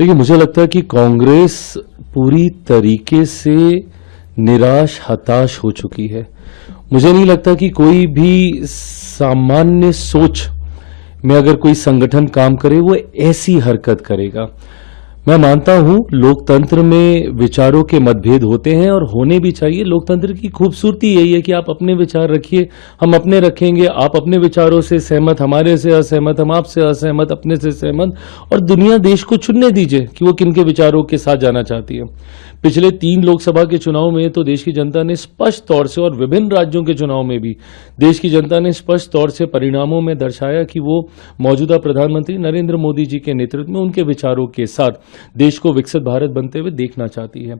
देखिए, मुझे लगता है कि कांग्रेस पूरी तरीके से निराश हताश हो चुकी है। मुझे नहीं लगता कि कोई भी सामान्य सोच में अगर कोई संगठन काम करे वो ऐसी हरकत करेगा। मैं मानता हूं लोकतंत्र में विचारों के मतभेद होते हैं और होने भी चाहिए। लोकतंत्र की खूबसूरती यही है कि आप अपने विचार रखिए, हम अपने रखेंगे, आप अपने विचारों से सहमत, हमारे से असहमत, हम आपसे असहमत, अपने से सहमत, और दुनिया देश को चुनने दीजिए कि वो किन के विचारों के साथ जाना चाहती है। पिछले 3 लोकसभा के चुनाव में तो देश की जनता ने स्पष्ट तौर से, और विभिन्न राज्यों के चुनाव में भी देश की जनता ने स्पष्ट तौर से परिणामों में दर्शाया कि वो मौजूदा प्रधानमंत्री नरेंद्र मोदी जी के नेतृत्व में उनके विचारों के साथ देश को विकसित भारत बनते हुए देखना चाहती है।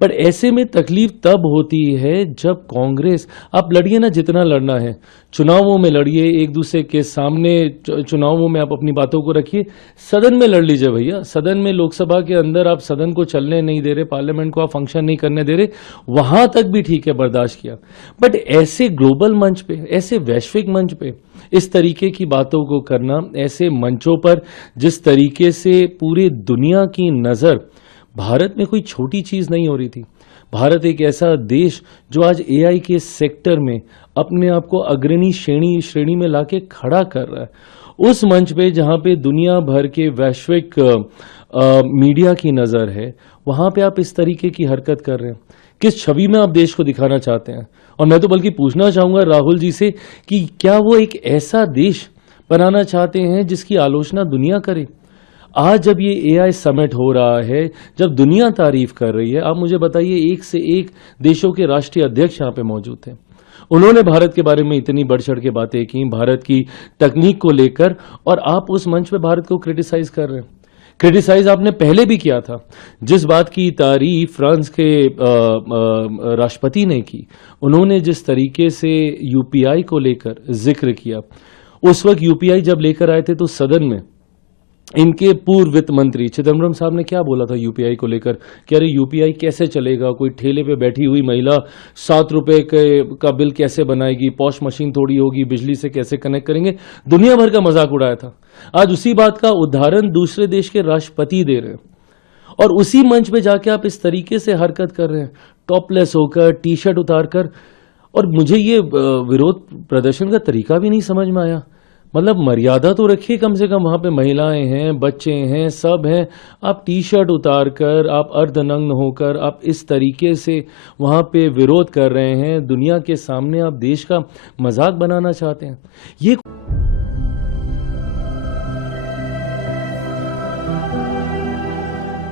पर ऐसे में तकलीफ तब होती है जब कांग्रेस, आप लड़िए ना जितना लड़ना है, चुनावों में लड़िए, एक दूसरे के सामने चुनावों में आप अपनी बातों को रखिए, सदन में लड़ लीजिए भैया। सदन में, लोकसभा के अंदर आप सदन को चलने नहीं दे रहे, पार्लियामेंट को आप फंक्शन नहीं करने दे रहे, वहां तक भी ठीक है, बर्दाश्त किया। बट ऐसे ग्लोबल मंच पे, ऐसे वैश्विक मंच पे इस तरीके की बातों को करना, ऐसे मंचों पर जिस तरीके से पूरी दुनिया की नजर भारत में कोई छोटी चीज नहीं हो रही थी। भारत एक ऐसा देश जो आज एआई के सेक्टर में अपने आप को अग्रणी श्रेणी में लाके खड़ा कर रहा है, उस मंच पे जहां पे दुनिया भर के वैश्विक मीडिया की नजर है, वहां पे आप इस तरीके की हरकत कर रहे हैं। किस छवि में आप देश को दिखाना चाहते हैं? और मैं तो बल्कि पूछना चाहूंगा राहुल जी से कि क्या वो एक ऐसा देश बनाना चाहते हैं जिसकी आलोचना दुनिया करे? आज जब ये एआई समिट हो रहा है, जब दुनिया तारीफ कर रही है, आप मुझे बताइए, एक से एक देशों के राष्ट्रीय अध्यक्ष यहाँ पे मौजूद थे। उन्होंने भारत के बारे में इतनी बढ़ चढ़ के बातें की, भारत की तकनीक को लेकर, और आप उस मंच पे भारत को क्रिटिसाइज कर रहे हैं। क्रिटिसाइज आपने पहले भी किया था। जिस बात की तारीफ फ्रांस के राष्ट्रपति ने की, उन्होंने जिस तरीके से यूपीआई को लेकर जिक्र किया, उस वक्त यूपीआई जब लेकर आए थे तो सदन में इनके पूर्व वित्त मंत्री चिदम्बरम साहब ने क्या बोला था यूपीआई को लेकर कि अरे यूपीआई कैसे चलेगा, कोई ठेले पे बैठी हुई महिला 7 रुपए का बिल कैसे बनाएगी, पॉश मशीन थोड़ी होगी, बिजली से कैसे कनेक्ट करेंगे, दुनिया भर का मजाक उड़ाया था। आज उसी बात का उदाहरण दूसरे देश के राष्ट्रपति दे रहे हैं, और उसी मंच पे जाके आप इस तरीके से हरकत कर रहे हैं, टॉपलेस होकर, टी शर्ट उतार कर। और मुझे ये विरोध प्रदर्शन का तरीका भी नहीं समझ में आया। मतलब मर्यादा तो रखिए कम से कम, वहां पे महिलाएं हैं, बच्चे हैं, सब हैं, आप टी शर्ट उतार कर, आप अर्धनग्न होकर आप इस तरीके से वहां पे विरोध कर रहे हैं, दुनिया के सामने आप देश का मजाक बनाना चाहते हैं। ये